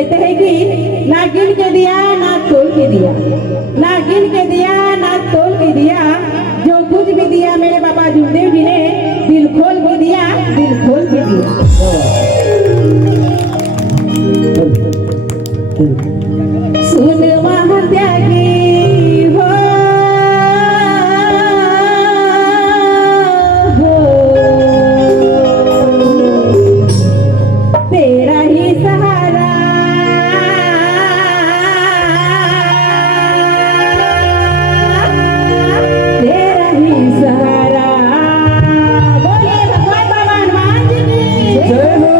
कहते हैं कि ना गिन के दिया ना तोल के दिया, ना गिन के दिया ना तोल के दिया, जो कुछ भी दिया मेरे बाबा जुगदेव जी ने दिल खोल के दिया, दिल खोल के दिया। सुन महात्यागी हो, तेरा ही सहारा, तेरा ही सहारा। बोलिए भगवान बाबा हनुमान जी की जय हो।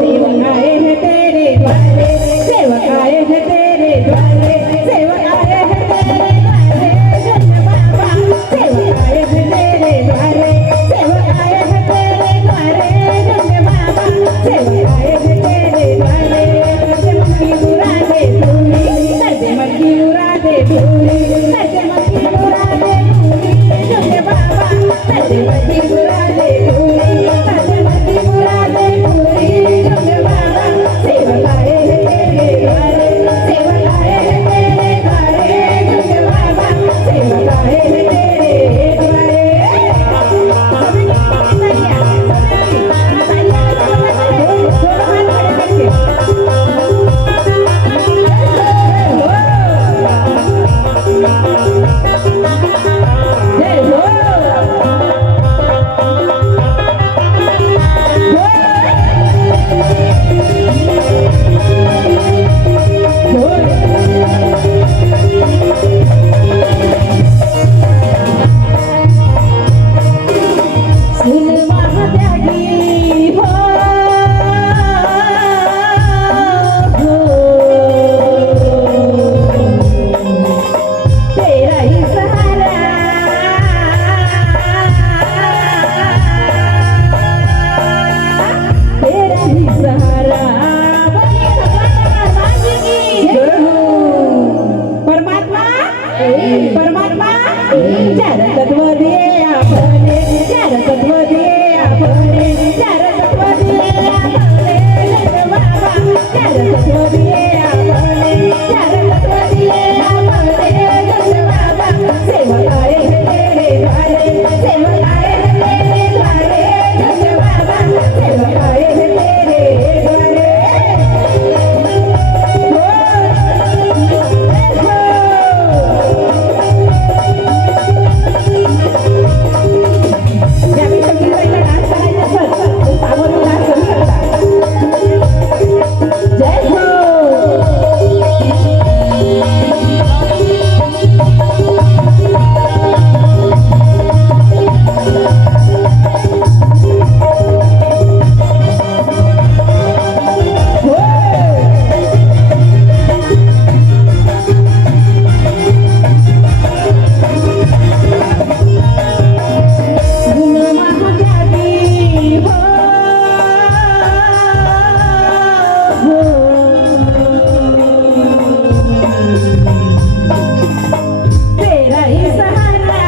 सेवक आए हैं तेरे द्वारे, सेवक आए हैं तेरे द्वारे, सेवक आए हैं तेरे द्वारे, जय बाबा। सेवक आए हैं तेरे द्वारे, सेवक आए हैं तेरे द्वारे, जय बाबा। सेवक आए हैं तेरे द्वारे, करते मक्खी उड़ा दे धूली, करते मक्खी उड़ा दे धूली, करते मक्खी उड़ा दे धूली, जय बाबा। करते मक्खी उड़ा दे धूली, करते मक्खी उड़ा दे धूली, जय बाबा। सेवक आए हैं तेरे द्वारे, सेवक आए हैं तेरे द्वारे, जय बाबा। सेवक आए हैं तेरे द्वारे। सभी तालियां, जय हो। सुन महात्यागी हो, तेरा ही सहारा, तेरा ही सहारा। बोलिए भगवान बाबा हनुमान जी की जय हो। परमात्मा परमात्मा चार तत्व दिए आपने, चार तत्व दिए आपने, चार तत्व दिए आपने, जय बाबा। चार तत्व दिए आपने, चार तत्व दिए आपने, जय बाबा। सेवक आए हैं तेरे द्वारे, सेवक आए हैं तेरे द्वारे, जय बाबा। सेवक आए हैं तेरे द्वारे। यावेळी सगळी बाईला डान्स करायचा असेल तर सावरून डान्स करू शकता। जय हो। गुण महात्यागी हो, तेरा ही सहारा,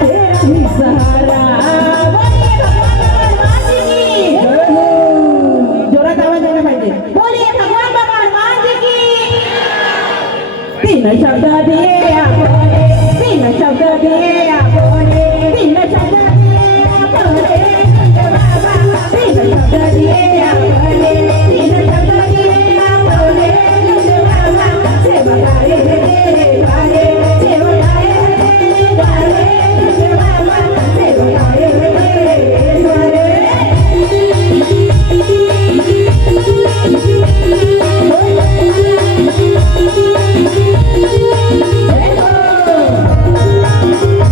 तेरा ही सहारा। बोलिए भगवान बाबा हनुमान जी की जय हो। जोरात आवाज आला पाहिजे। बोलिए भगवान बाबा हनुमान जी की। तीन शब्द दिए आपने, तीन शब्द दिए आपने, तीन शब्द दिए आपने, जय बाबा। तीन शब्द दिए आपने, तीन शब्द दिए आपने, जय बाबा। सेवक आए हैं तेरे द्वारे, सेवक आए हैं तेरे द्वारे, जय बाबा। सेवक आए हैं तेरे द्वारे। जय हो।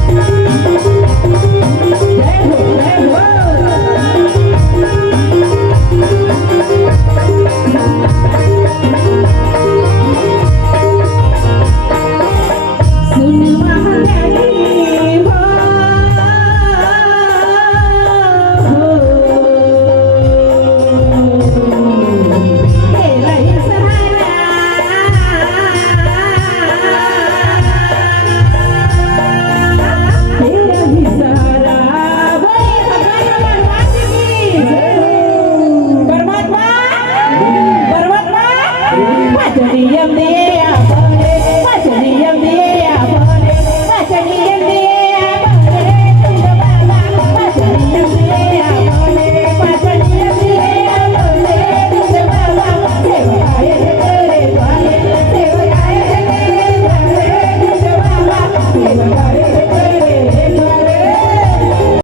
आज नियम दिए